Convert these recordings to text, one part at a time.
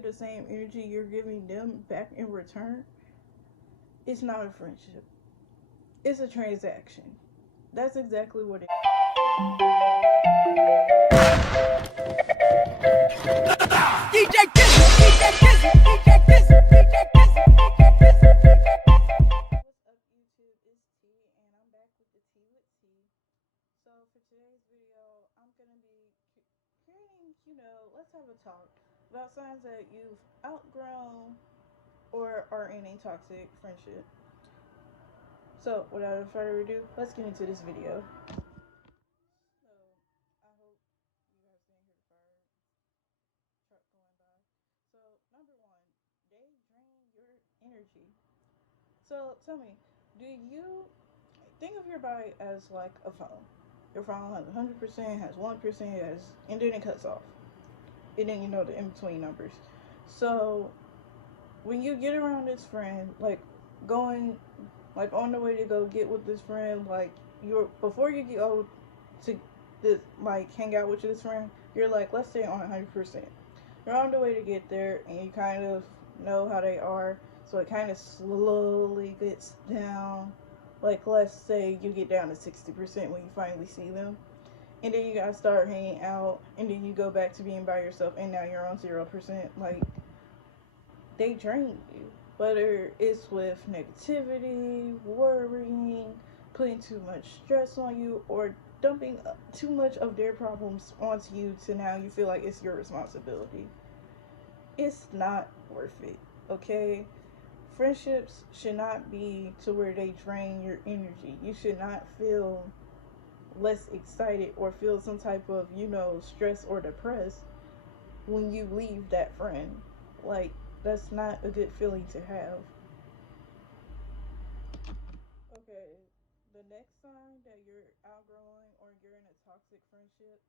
you the same energy you're giving them back in return, it's not a friendship. It's a transaction. That's exactly what it is. What's up, YouTube? It's T, and I'm back with the Tea with T. So for today's video, I'm gonna be creating, let's have a talk about signs that you've outgrown or are in a toxic friendship. So without further ado, let's get into this video. So I hope you guys didn't hear the fire truck going by. So number one, they drain your energy. So tell me, do you think of your body as like a phone? Your phone has 100%, has 1%, has, and then it cuts off. And then you know the in between numbers. So when you get around this friend, like going, like on the way to go get with this friend, like you're before you go to this, like hang out with this friend, you're like, let's say on 100%. You're on the way to get there, and you kind of know how they are, so it kind of slowly gets down. Like let's say you get down to 60% when you finally see them, and then you gotta start hanging out, and then you go back to being by yourself, and now you're on 0%. Like they drain you, whether it's with negativity, worrying, putting too much stress on you, or dumping too much of their problems onto you to now you feel like it's your responsibility. It's not worth it, okay? Friendships should not be to where they drain your energy. You should not feel less excited or feel some type of, stress or depressed when you leave that friend. Like, that's not a good feeling to have. Okay, the next sign that you're outgrowing or you're in a toxic friendship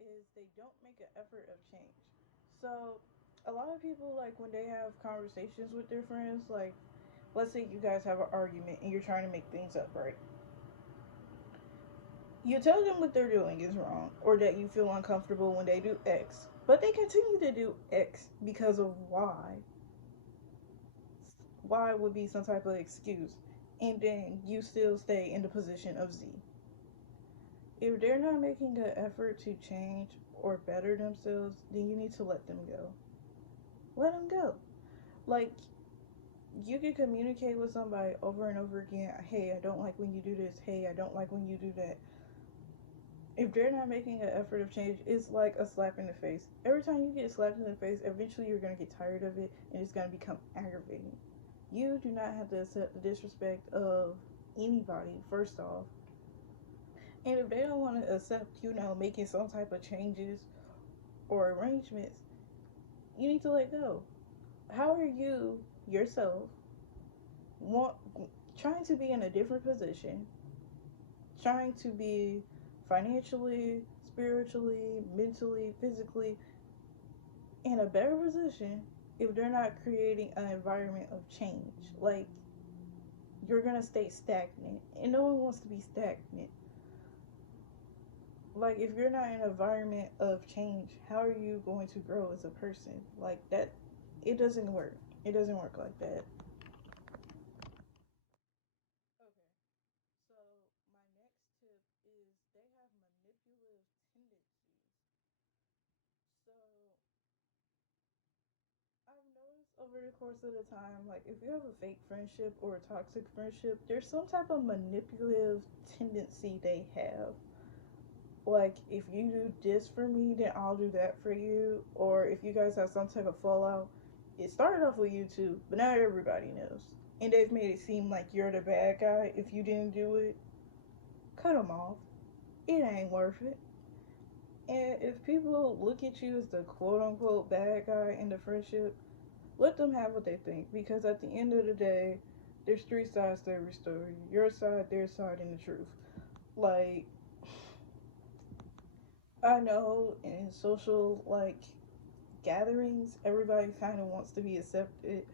is they don't make an effort of change. So, a lot of people, like, when they have conversations with their friends, like, let's say you guys have an argument and you're trying to make things up, right? You tell them what they're doing is wrong or that you feel uncomfortable when they do X, but they continue to do X because of Y. Y would be some type of excuse, and then you still stay in the position of Z. If they're not making an effort to change or better themselves, then you need to let them go. Let them go. Like, you can communicate with somebody over and over again. Hey, I don't like when you do this. Hey, I don't like when you do that. If they're not making an effort of change, it's like a slap in the face. Every time you get slapped in the face, eventually you're going to get tired of it, and it's going to become aggravating. You do not have to accept the disrespect of anybody, first off. And if they don't want to accept, making some type of changes or arrangements, you need to let go. How are you yourself want trying to be in a different position, trying to be financially, spiritually, mentally, physically in a better position if they're not creating an environment of change? Like, you're gonna stay stagnant, and no one wants to be stagnant. Like, if you're not in an environment of change, how are you going to grow as a person? Like that, it doesn't work. It doesn't work like that. Okay, so my next tip is they have manipulative tendencies. So I've noticed over the course of the time, like if you have a fake friendship or a toxic friendship, there's some type of manipulative tendency they have. Like, if you do this for me, then I'll do that for you. Or if you guys have some type of fallout, it started off with you too, but now everybody knows. And they've made it seem like you're the bad guy if you didn't do it. Cut them off. It ain't worth it. And if people look at you as the quote unquote bad guy in the friendship, let them have what they think. Because at the end of the day, there's three sides to every story: your side, their side, and the truth. Like, I know in social, like, gatherings, everybody kind of wants to be accepted,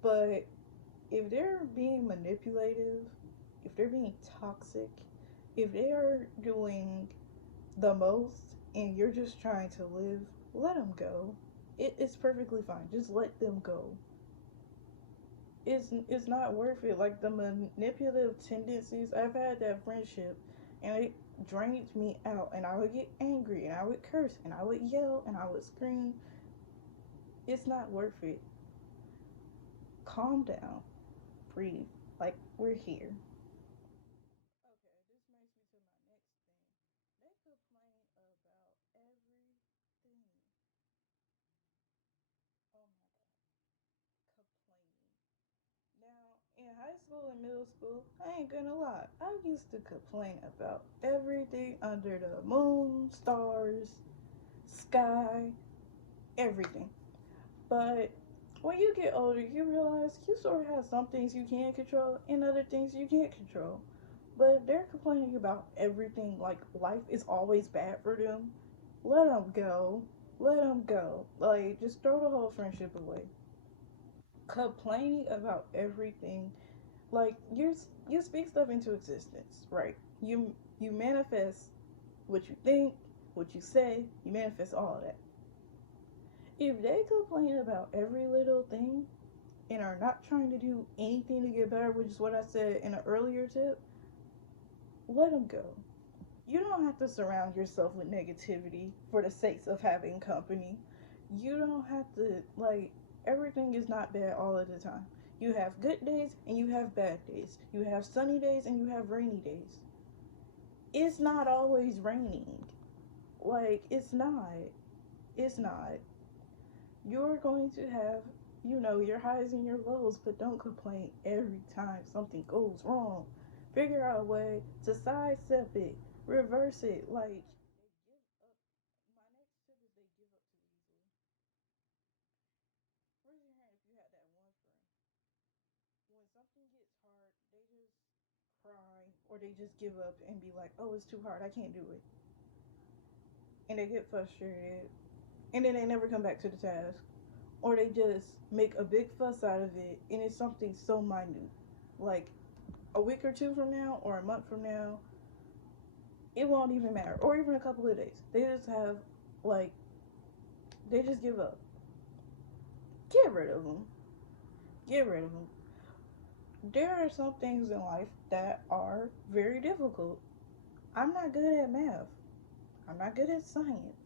but if they're being manipulative, if they're being toxic, if they are doing the most and you're just trying to live, let them go. It's perfectly fine. Just let them go. It's not worth it. Like the manipulative tendencies, I've had that friendship, and it drained me out. And I would get angry, and I would curse, and I would yell, and I would scream. It's not worth it. Calm down, breathe. Like we're here. Okay, this brings me to my next thing. They complain about everything. Oh my god, complaining. Now, in high school and middle school, I ain't gonna lie, I used to complain about everything under the moon, stars, sky, everything. But when you get older, you realize you sort of have some things you can control and other things you can't control. But if they're complaining about everything, like life is always bad for them, let them go. Let them go. Like, just throw the whole friendship away. Complaining about everything, like you speak stuff into existence, right? You manifest what you think, what you say. You manifest all of that. If they complain about every little thing and are not trying to do anything to get better, which is what I said in an earlier tip, let them go. You don't have to surround yourself with negativity for the sake of having company. You don't have to, like, everything is not bad all of the time. You have good days and you have bad days. You have sunny days and you have rainy days. It's not always raining. Like, it's not. It's not. You're going to have, your highs and your lows, but don't complain every time something goes wrong. Figure out a way to sidestep it, reverse it. Like, they give up. My next tip is they give up too easily. Raise your hand if you had that one friend. When something gets hard, they just cry or they just give up and be like, oh, it's too hard. I can't do it. And they get frustrated. And then they never come back to the task. Or they just make a big fuss out of it and it's something so minute. Like a week or two from now or a month from now, it won't even matter. Or even a couple of days. They just have, like, they just give up. Get rid of them. Get rid of them. There are some things in life that are very difficult. I'm not good at math. I'm not good at science.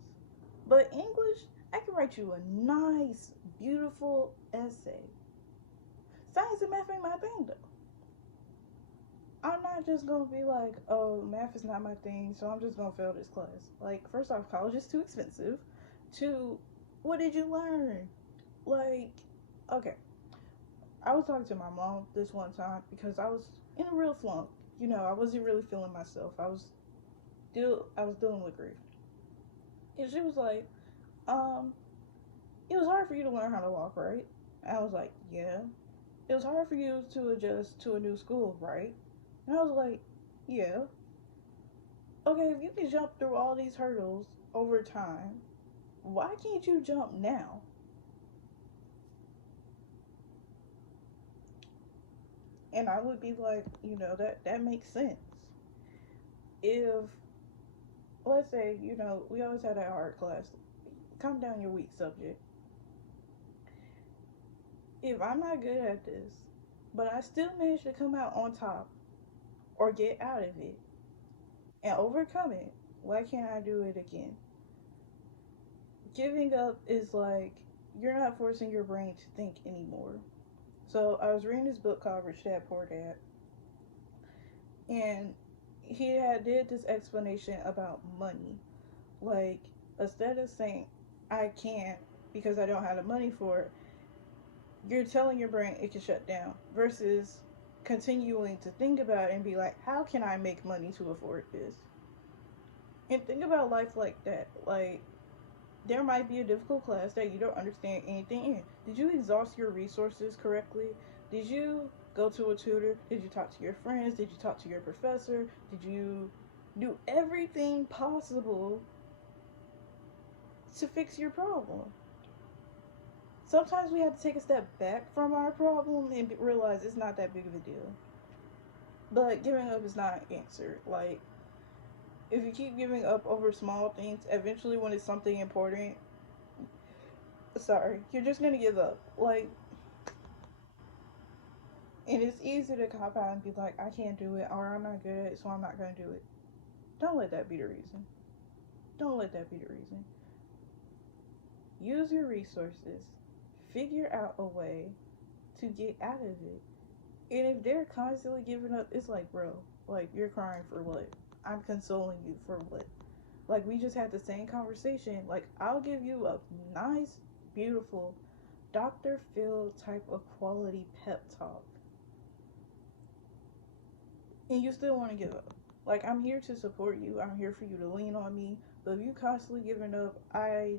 But English, I can write you a nice, beautiful essay. Science and math ain't my thing though. I'm not just gonna be like, oh, math is not my thing, so I'm just gonna fail this class. Like, first off, college is too expensive. Two, what did you learn? Like, okay, I was talking to my mom this one time because I was in a real flunk. I wasn't really feeling myself. I was dealing with grief, and she was like, um, it was hard for you to learn how to walk, right? And I was like, yeah. It was hard for you to adjust to a new school, right? And I was like, yeah. Okay, if you can jump through all these hurdles over time, why can't you jump now? And I would be like, that makes sense. If, let's say, we always had that art class, calm down your weak subject. If I'm not good at this, but I still manage to come out on top or get out of it and overcome it, why can't I do it again? Giving up is like you're not forcing your brain to think anymore. So I was reading this book called Rich Dad Poor Dad, and he had did this explanation about money. Like, instead of saying I can't because I don't have the money for it, you're telling your brain it can shut down versus continuing to think about it and be like, how can I make money to afford this? And think about life like that. Like, there might be a difficult class that you don't understand anything in. Did you exhaust your resources correctly? Did you go to a tutor? Did you talk to your friends? Did you talk to your professor? Did you do everything possible to fix your problem? Sometimes we have to take a step back from our problem and realize it's not that big of a deal. But giving up is not an answer. Like, if you keep giving up over small things, eventually when it's something important, sorry, you're just gonna give up. Like, and it's easy to cop out and be like, I can't do it, or I'm not good at it, so I'm not gonna do it. Don't let that be the reason. Don't let that be the reason. Use your resources. Figure out a way to get out of it. And if they're constantly giving up, it's like, bro, like, you're crying for what? I'm consoling you for what? Like, we just had the same conversation. Like, I'll give you a nice, beautiful, Dr. Phil type of quality pep talk, and you still want to give up. Like, I'm here to support you. I'm here for you to lean on me. But if you constantly giving up, I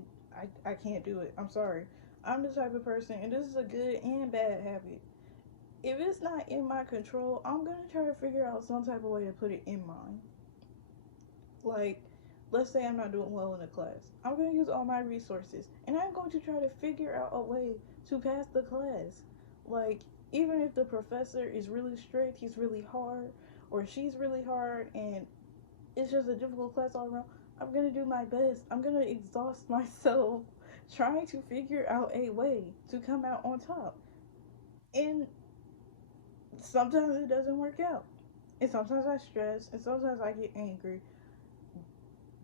can't do it. I'm sorry. I'm the type of person, and this is a good and bad habit. If it's not in my control, I'm gonna try to figure out some type of way to put it in mine. Like, let's say I'm not doing well in a class. I'm gonna use all my resources, and I'm going to try to figure out a way to pass the class. Like, even if the professor is really strict, he's really hard, or she's really hard, and it's just a difficult class all around, I'm gonna do my best. I'm gonna exhaust myself trying to figure out a way to come out on top. And sometimes it doesn't work out. And sometimes I stress, and sometimes I get angry.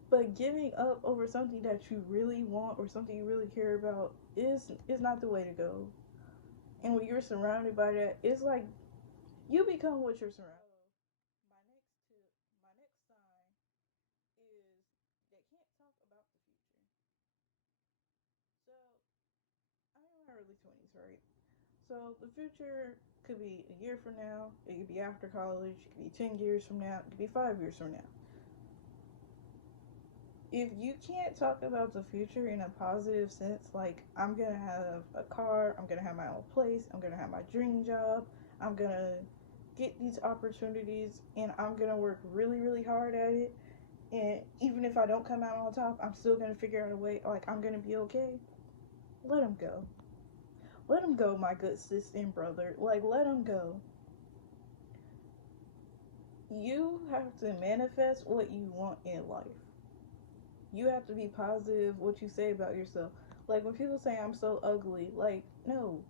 But giving up over something that you really want or something you really care about is not the way to go. And when you're surrounded by that, it's like you become what you're surrounded. My next tip, my next sign is they can't talk about the future. So I'm in my early 20s, right? So the future could be a year from now, it could be after college, it could be 10 years from now, it could be 5 years from now. If you can't talk about the future in a positive sense, like, I'm gonna have a car, I'm gonna have my own place, I'm gonna have my dream job, I'm gonna get these opportunities, and I'm gonna work really, really hard at it. And even if I don't come out on top, I'm still gonna figure out a way, like, I'm gonna be okay. Let them go. Let them go, my good sister and brother. Like, let them go. You have to manifest what you want in life. You have to be positive what you say about yourself. Like, when people say I'm so ugly, like, no.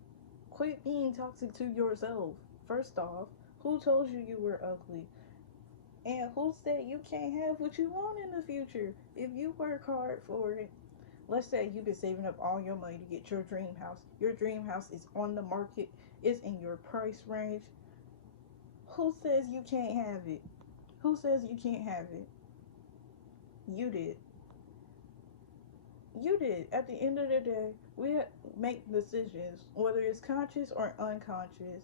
Quit being toxic to yourself. First off, who told you you were ugly? And who said you can't have what you want in the future? If you work hard for it, let's say you've been saving up all your money to get your dream house. Your dream house is on the market, it's in your price range. Who says you can't have it? Who says you can't have it? You did. You did. At the end of the day, we make decisions, whether it's conscious or unconscious,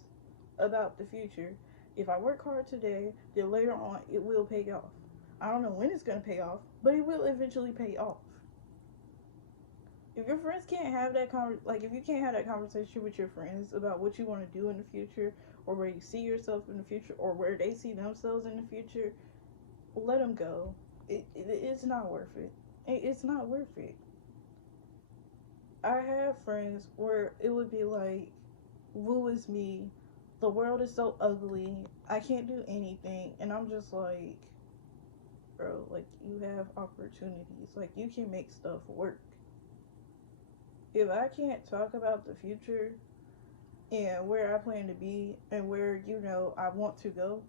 about the future. If I work hard today, then later on it will pay off. I don't know when it's going to pay off, but it will eventually pay off. If your friends can't have that like, if you can't have that conversation with your friends about what you want to do in the future, or where you see yourself in the future, or where they see themselves in the future, let them go. It's not worth it. It's not worth it. I have friends where it would be like, "Woo is me. The world is so ugly. I can't do anything," and I'm just like, bro, like, you have opportunities. Like, you can make stuff work. If I can't talk about the future and where I plan to be and where, I want to go,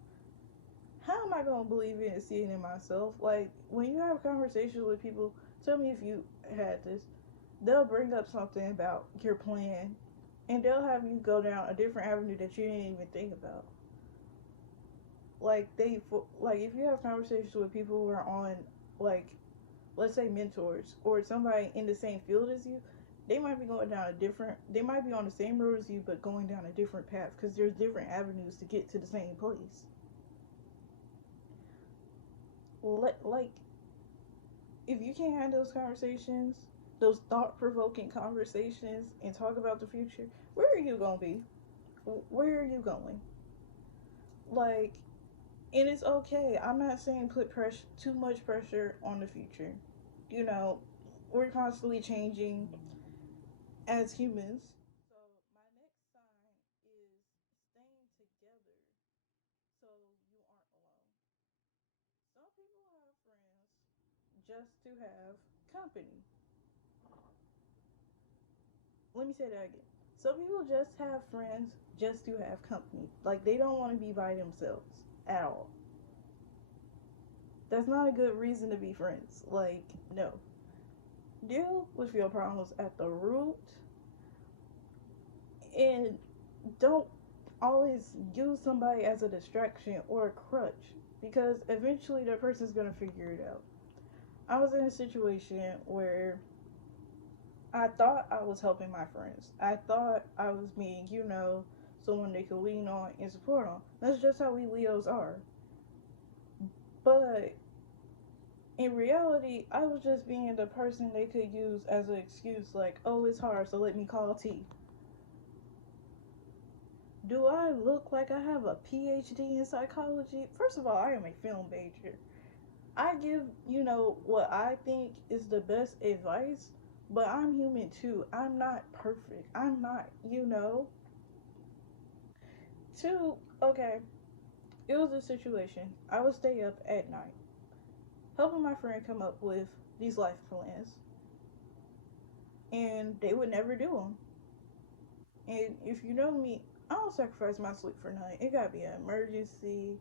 how am I gonna believe in and see it in myself? Like, when you have conversations with people, tell me if you had this. They'll bring up something about your plan, and they'll have you go down a different avenue that you didn't even think about. Like, like, if you have conversations with people who are on, like, let's say mentors or somebody in the same field as you, they might be going down a different, they might be on the same road as you, but going down a different path because there's different avenues to get to the same place. Like, if you can't have those conversations, those thought-provoking conversations, and talk about the future, where are you gonna be? Where are you going? Like, and it's okay. I'm not saying put pressure, too much pressure on the future. You know, we're constantly changing as humans. So my next sign is staying together so you aren't alone. Some people have friends just to have company. Let me say that again. Some people just have friends just to have company. Like they don't want to be by themselves at all. That's not a good reason to be friends. Like, no. Deal with your problems at the root and don't always use somebody as a distraction or a crutch because eventually that person's gonna figure it out. I was in a situation where I thought I was helping my friends. I thought I was being, someone they could lean on and support on. That's just how we Leos are. But in reality, I was just being the person they could use as an excuse, like, oh, it's hard, so let me call T. Do I look like I have a PhD in psychology? First of all, I am a film major. I give, what I think is the best advice, but I'm human too. I'm not perfect. I'm not, Two, okay, it was a situation. I would stay up at night, helping my friend come up with these life plans, and they would never do them. And if you know me, I don't sacrifice my sleep for nothing. It gotta be an emergency.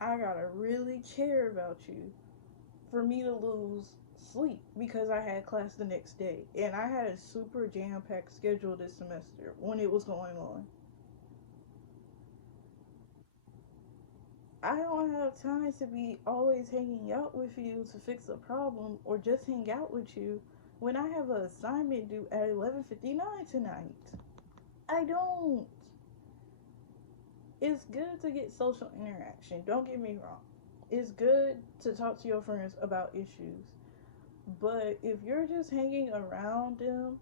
I gotta really care about you for me to lose sleep because I had class the next day. And I had a super jam packed schedule this semester when it was going on. I don't have time to be always hanging out with you to fix a problem or just hang out with you when I have an assignment due at 11:59 tonight. I don't. It's good to get social interaction. Don't get me wrong. It's good to talk to your friends about issues. But if you're just hanging around them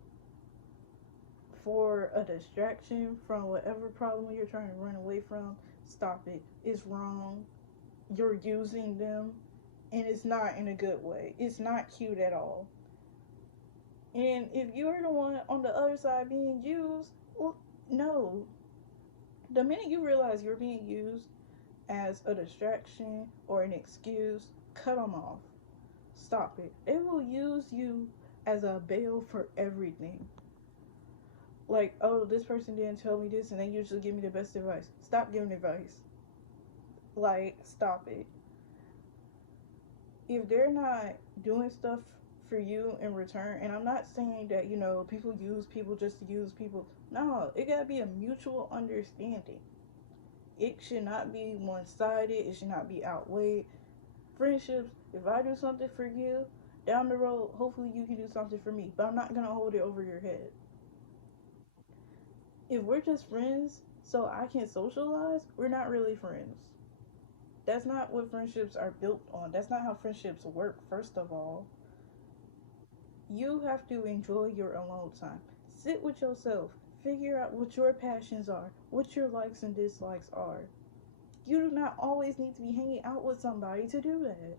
for a distraction from whatever problem you're trying to run away from, stop it. It's wrong. You're using them, and it's not in a good way. It's not cute at all. And if you're the one on the other side being used, well, no. The minute you realize you're being used as a distraction or an excuse, cut them off. Stop it. They will use you as a bail for everything. Like, oh, this person didn't tell me this, and they usually give me the best advice. Stop giving advice. Like, stop it. If they're not doing stuff for you in return, and I'm not saying that, people use people just to use people. No, it gotta be a mutual understanding. It should not be one sided, it should not be outweighed. Friendships, if I do something for you, down the road, hopefully you can do something for me, but I'm not gonna hold it over your head. If we're just friends so I can socialize, we're not really friends. That's not what friendships are built on. That's not how friendships work, first of all. You have to enjoy your alone time. Sit with yourself. Figure out what your passions are, what your likes and dislikes are. You do not always need to be hanging out with somebody to do that.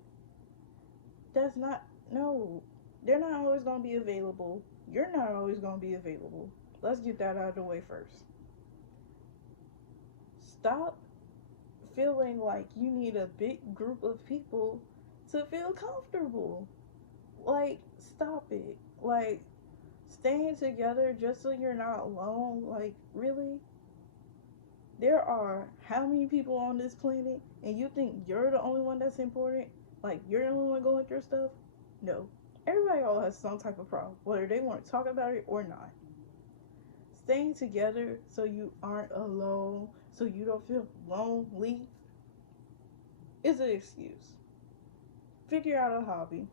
That's not, no. They're not always going to be available. You're not always going to be available. Let's get that out of the way first. Stop feeling like you need a big group of people to feel comfortable. Like, stop it. Like, staying together just so you're not alone. Like, really? There are how many people on this planet, and you think you're the only one that's important? Like, you're the only one going through stuff? No. Everybody all has some type of problem, whether they want to talk about it or not. Staying together so you aren't alone, so you don't feel lonely, is an excuse. Figure out a hobby.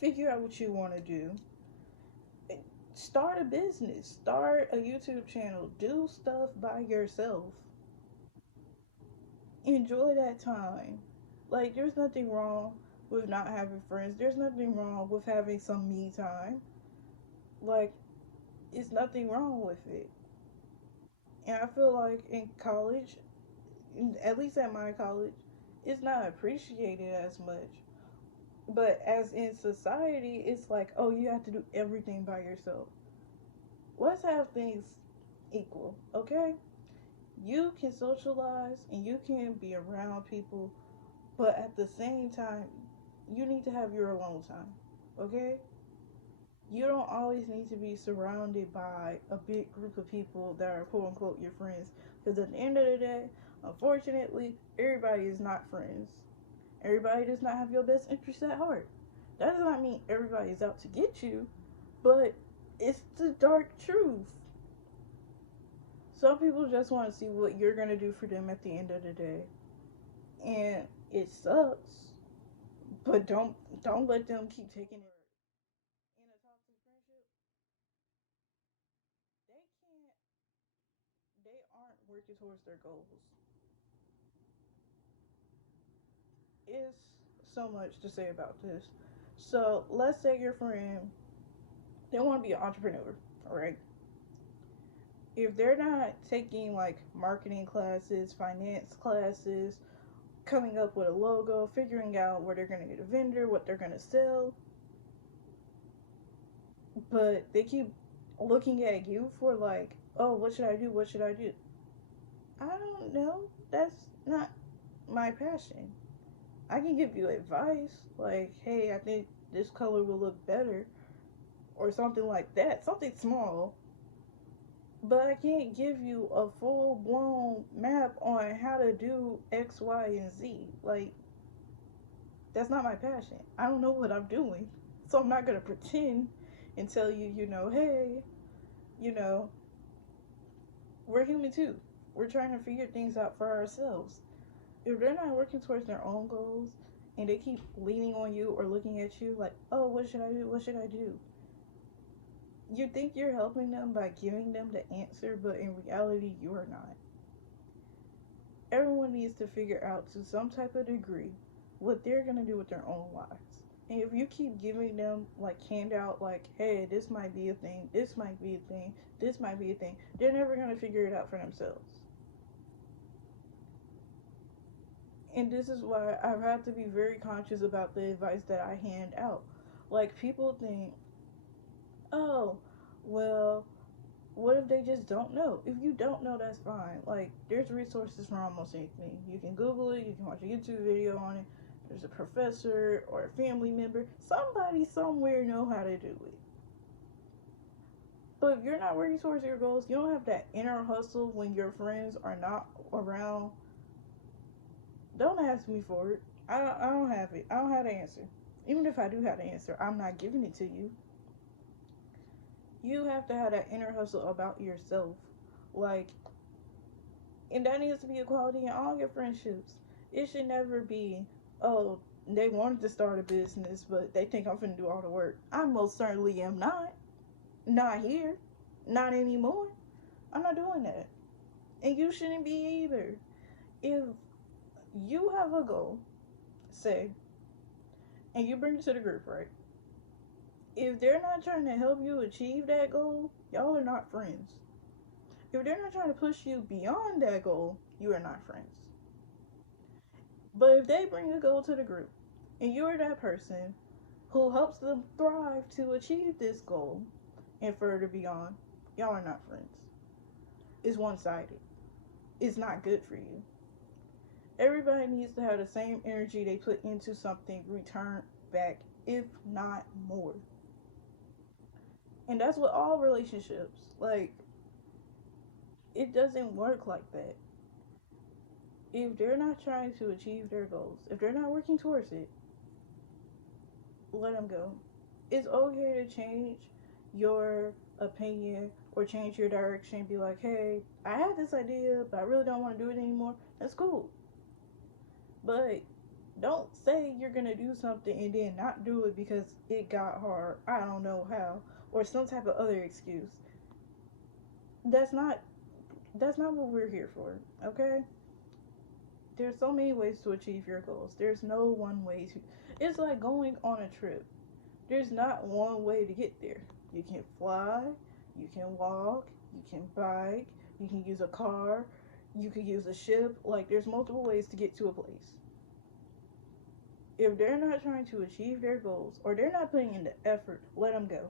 Figure out what you want to do. Start a business. Start a YouTube channel. Do stuff by yourself. Enjoy that time. Like, there's nothing wrong with not having friends. There's nothing wrong with having some me time. Like, it's nothing wrong with it. And I feel like in college, at least at my college, it's not appreciated as much. But as in society, it's like, oh, you have to do everything by yourself. Let's have things equal, okay? You can socialize and you can be around people, but at the same time, you need to have your alone time, okay? You don't always need to be surrounded by a big group of people that are quote unquote your friends. Because at the end of the day, unfortunately, everybody is not friends. Everybody does not have your best interest at heart. That does not mean everybody is out to get you, but it's the dark truth. Some people just want to see what you're going to do for them at the end of the day. And it sucks, but don't let them keep taking it. In a toxic friendship, they can't they aren't working towards their goals. It's so much to say about this. So let's say your friend, they want to be an entrepreneur, all right? If they're not taking like marketing classes, finance classes, coming up with a logo, figuring out where they're going to get a vendor, what they're going to sell, but they keep looking at you for like, oh, what should I do? What should I do? I don't know. That's not my passion. I can give you advice, like, hey, I think this color will look better, or something like that, something small. But I can't give you a full blown map on how to do X, Y, and Z. Like, that's not my passion. I don't know what I'm doing. So I'm not gonna pretend and tell you, hey, you know, we're human too. We're trying to figure things out for ourselves. If they're not working towards their own goals and they keep leaning on you or looking at you like, oh, what should I do? What should I do? You think you're helping them by giving them the answer, but in reality, you are not. Everyone needs to figure out to some type of degree what they're going to do with their own lives. And if you keep giving them like handout, like, hey, this might be a thing, this might be a thing, this might be a thing, they're never going to figure it out for themselves. And this is why I've had to be very conscious about the advice that I hand out. Like, people think, oh, well, what if they just don't know? If you don't know, that's fine. Like, there's resources for almost anything. You can Google it, you can watch a YouTube video on it. There's a professor or a family member. Somebody somewhere know how to do it. But if you're not working towards your goals, you don't have that inner hustle when your friends are not around. Don't ask me for it. I don't have it. I don't have the answer. Even if I do have the answer, I'm not giving it to you. You have to have that inner hustle about yourself. Like, and that needs to be a quality in all your friendships. It should never be, oh, they wanted to start a business, but they think I'm finna do all the work. I most certainly am not. Not here. Not anymore. I'm not doing that. And you shouldn't be either. If you have a goal, say, and you bring it to the group, right? If they're not trying to help you achieve that goal, y'all are not friends. If they're not trying to push you beyond that goal, you are not friends. But if they bring a goal to the group and you're that person who helps them thrive to achieve this goal and further beyond, y'all are not friends. It's one sided. It's not good for you. Everybody needs to have the same energy they put into something return back, if not more. And that's with all relationships. Like, it doesn't work like that. If they're not trying to achieve their goals, if they're not working towards it, let them go. It's okay to change your opinion or change your direction. Be like, hey, I had this idea, but I really don't want to do it anymore. That's cool. But don't say you're going to do something and then not do it because it got hard. I don't know how. Or some type of other excuse. That's not that's not what we're here for, okay? There's so many ways to achieve your goals. There's no one way to. It's like going on a trip. There's not one way to get there. You can fly, you can walk, you can bike, you can use a car, you can use a ship. Like, there's multiple ways to get to a place. If they're not trying to achieve their goals or they're not putting in the effort, let them go.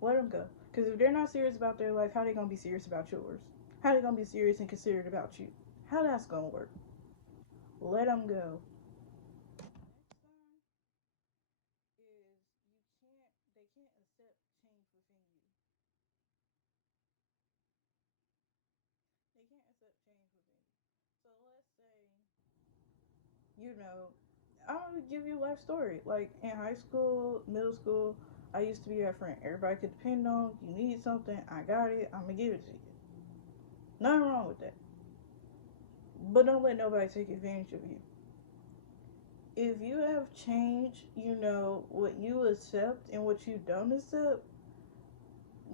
Let them go. Because if they're not serious about their life, how are they going to be serious about yours? How are they going to be serious and considerate about you? How that's going to work? Let them go. Next time is, they can't accept you know, I'm gonna give you a life story. Like in high school, middle school, I used to be that friend everybody could depend on. You need something, I got it. I'm gonna give it to you. Nothing wrong with that. But don't let nobody take advantage of you. If you have changed, what you accept and what you don't accept,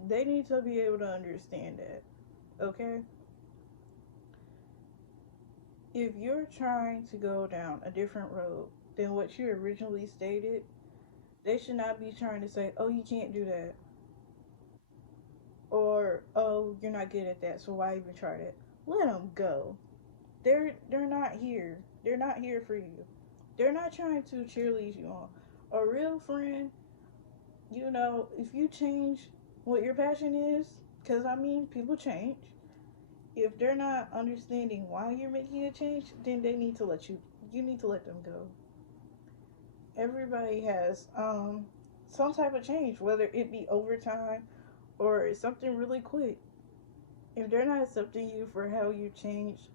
they need to be able to understand that. Okay? If you're trying to go down a different road than what you originally stated, they should not be trying to say, "Oh, you can't do that," or "Oh, you're not good at that, so why even try that?" Let them go. They're not here. They're not here for you. They're not trying to cheerlead you on. A real friend, if you change what your passion is, because I mean, people change. If they're not understanding why you're making a change, then they need to let you. You need to let them go. Everybody has some type of change, whether it be overtime or something really quick. If they're not accepting you for how you changed,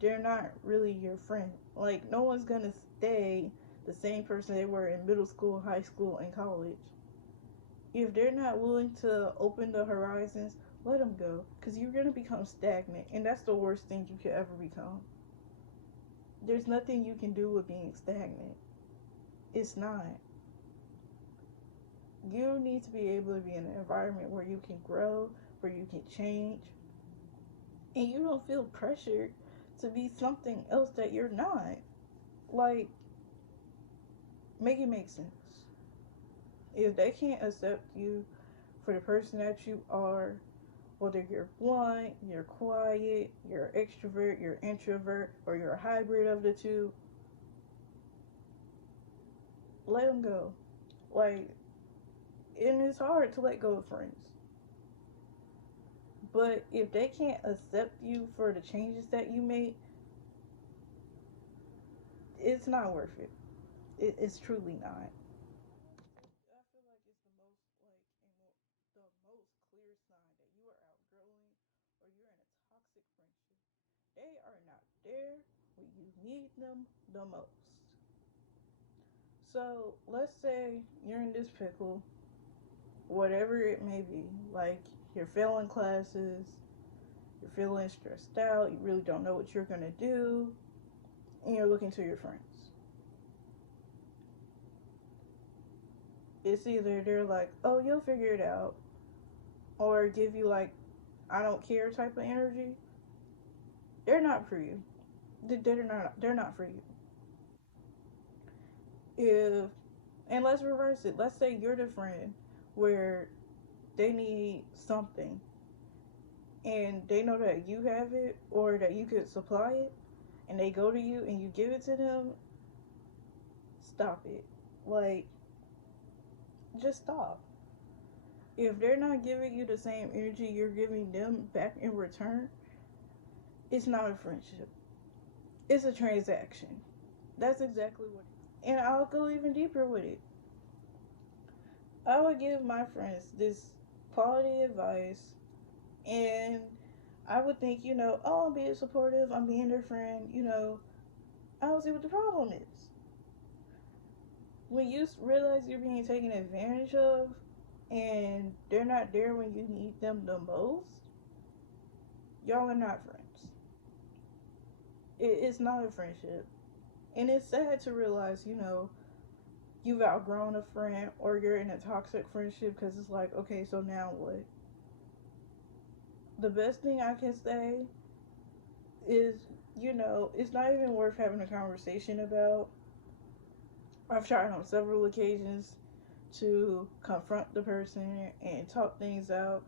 they're not really your friend. Like, no one's gonna stay the same person they were in middle school, high school, and college. If they're not willing to open the horizons, let them go. Because you're gonna become stagnant, and that's the worst thing you could ever become. There's nothing you can do with being stagnant. It's not. You need to be able to be in an environment where you can grow, where you can change, and you don't feel pressured to be something else that you're not. Like, make it make sense. If they can't accept you for the person that you are, whether you're blunt, you're quiet, you're extrovert, you're introvert, or you're a hybrid of the two, let them go. Like, and it's hard to let go of friends. But if they can't accept you for the changes that you make, it's not worth it. It's truly not. I feel like it's the most the most clear sign that you are outgrowing or you're in a toxic friendship. They are not there when you need them the most. So let's say you're in this pickle, whatever it may be, like you're failing classes, you're feeling stressed out, you really don't know what you're gonna do, and you're looking to your friends. It's either they're like, "Oh, you'll figure it out," or give you like, "I don't care" type of energy. They're not for you. They're not for you. If And let's reverse it. Let's say you're the friend where they need something and they know that you have it or that you could supply it, and they go to you and you give it to them. Stop it. Like, just stop. If they're not giving you the same energy you're giving them back in return, it's not a friendship. It's a transaction. That's exactly what it is. And I'll go even deeper with it. I would give my friends this quality advice, and I would think, "Oh, I'm being supportive, I'm being their friend, I don't see what the problem is." When you realize you're being taken advantage of and they're not there when you need them the most, y'all are not friends. It's not a friendship. And it's sad to realize, you've outgrown a friend or you're in a toxic friendship because it's like, okay, so now what? The best thing I can say is, it's not even worth having a conversation about. I've tried on several occasions to confront the person and talk things out.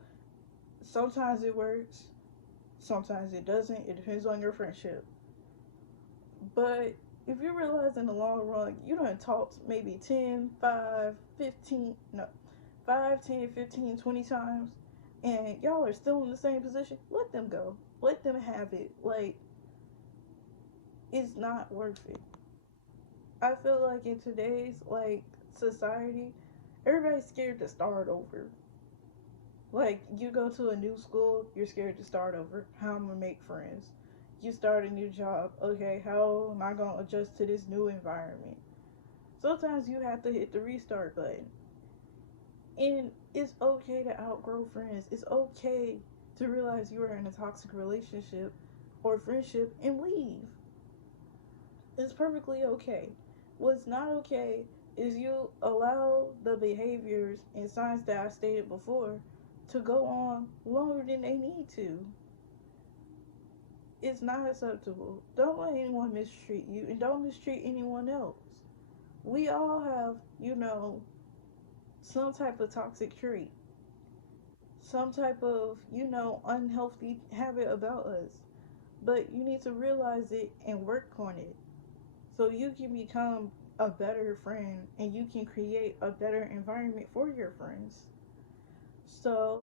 Sometimes it works, sometimes it doesn't. It depends on your friendship. But if you realize in the long run, you done talked maybe 10, 5, 15, no, 5, 10, 15, 20 times, and y'all are still in the same position, let them go. Let them have it. Like, it's not worth it. I feel like in today's, society, everybody's scared to start over. Like, you go to a new school, you're scared to start over. How I'm gonna make friends. you start a new job. Okay, how am I going to adjust to this new environment? Sometimes you have to hit the restart button. And it's okay to outgrow friends. It's okay to realize you are in a toxic relationship or friendship and leave. It's perfectly okay. What's not okay is you allow the behaviors and signs that I stated before to go on longer than they need to. It's not acceptable. Don't let anyone mistreat you and don't mistreat anyone else. We all have, some type of toxic trait, some type of, unhealthy habit about us. But you need to realize it and work on it so you can become a better friend and you can create a better environment for your friends. So